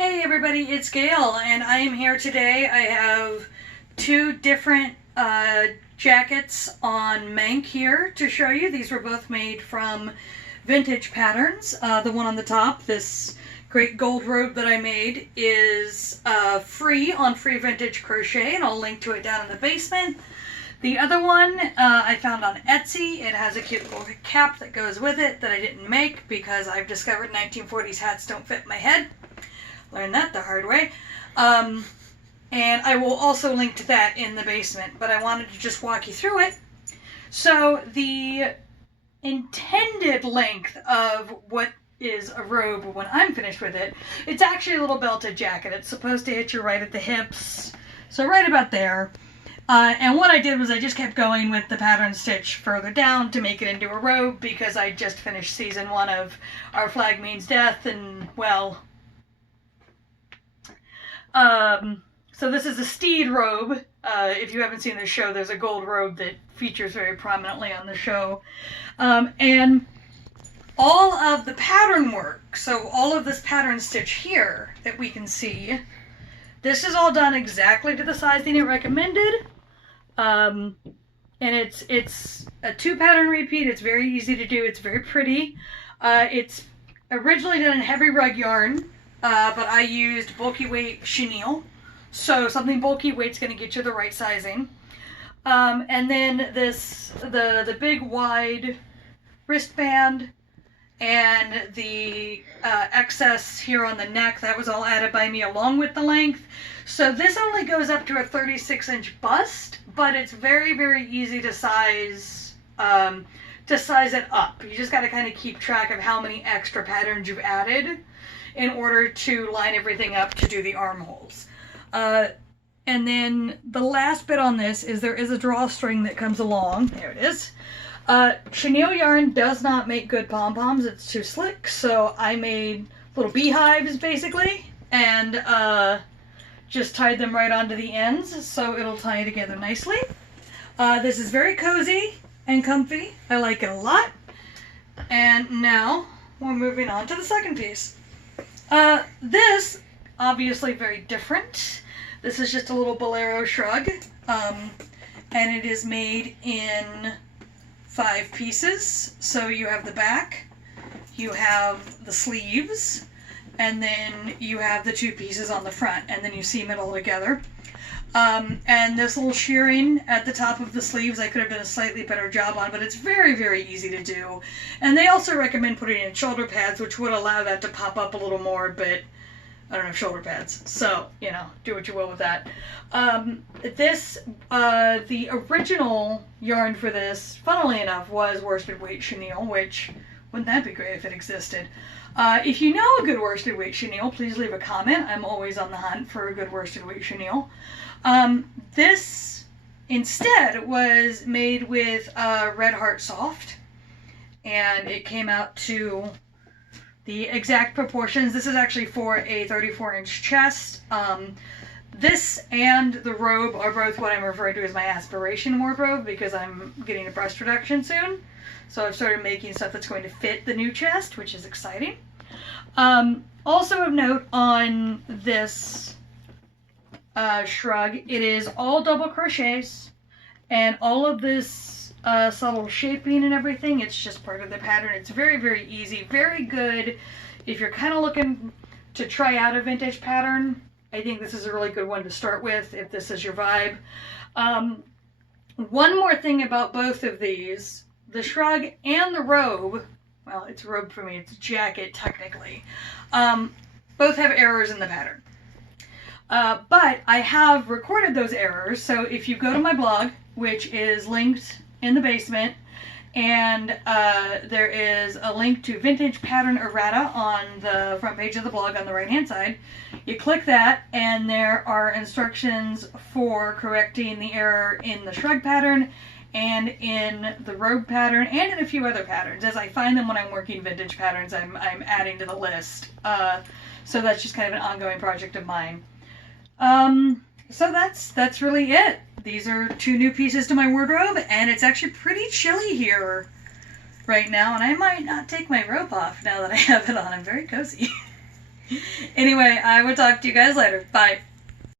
Hey everybody, it's Gail, and I am here today. I have two different jackets on Mank here to show you. These were both made from vintage patterns. The one on the top, this great gold robe that I made, is free on Free Vintage Crochet, and I'll link to it down in the basement. The other one I found on Etsy. It has a cute little cap that goes with it that I didn't make because I've discovered 1940s hats don't fit my head. Learned that the hard way. And I will also link to that in the basement, but I wanted to just walk you through it. So the intended length of what is a robe when I'm finished with it, it's actually a little belted jacket. It's supposed to hit you right at the hips, so right about there. And what I did was I just kept going with the pattern stitch further down to make it into a robe because I just finished season 1 of Our Flag Means Death, and well, so this is a steed robe. If you haven't seen the show, there's a gold robe that features very prominently on the show. And all of the pattern work, so all of this pattern stitch here that we can see, this is all done exactly to the sizing it recommended. And it's a 2 pattern repeat. It's very easy to do. It's very pretty. It's originally done in heavy rug yarn. But I used bulky weight chenille, so something bulky weight's going to get you the right sizing. And then the big wide wristband and the excess here on the neck, that was all added by me along with the length. So this only goes up to a 36-inch bust, but it's very, very easy to size it up. You just got to kind of keep track of how many extra patterns you've added in order to line everything up to do the armholes. And then the last bit on this is there is a drawstring that comes along. There it is. Chenille yarn does not make good pom-poms. It's too slick, so I made little beehives basically and just tied them right onto the ends so it'll tie together nicely. This is very cozy and comfy. I like it a lot. And now we're moving on to the second piece. This, obviously very different. This is just a little bolero shrug, and it is made in 5 pieces. So you have the back, you have the sleeves, and then you have the 2 pieces on the front, and then you seam it all together. And this little shirring at the top of the sleeves I could have done a slightly better job on, but it's very, very easy to do. And they also recommend putting in shoulder pads, which would allow that to pop up a little more, but I don't have shoulder pads, so, you know, do what you will with that. The original yarn for this, funnily enough, was worsted weight chenille, which, wouldn't that be great if it existed? If you know a good worsted weight chenille, please leave a comment. I'm always on the hunt for a good worsted weight chenille. This instead was made with Red Heart Soft, and it came out to the exact proportions. This is actually for a 34-inch chest. This and the robe are both what I'm referring to as my aspiration wardrobe because I'm getting a breast reduction soon. So I've started making stuff that's going to fit the new chest, which is exciting. Also of note on this shrug, it is all double crochets, and all of this subtle shaping and everything, it's just part of the pattern. It's very, very easy, very good if you're kind of looking to try out a vintage pattern. I think this is a really good one to start with if this is your vibe. One more thing about both of these, the shrug and the robe, well, it's a robe for me, it's a jacket technically, both have errors in the pattern. But I have recorded those errors, so if you go to my blog, which is linked in the basement, and there is a link to Vintage Pattern Errata on the front page of the blog on the right hand side. You click that and there are instructions for correcting the error in the shrug pattern and in the robe pattern and in a few other patterns. As I find them when I'm working vintage patterns, I'm adding to the list. So that's just kind of an ongoing project of mine. So that's really it. These are 2 new pieces to my wardrobe, and it's actually pretty chilly here right now, and I might not take my robe off now that I have it on. I'm very cozy. Anyway, I will talk to you guys later. Bye.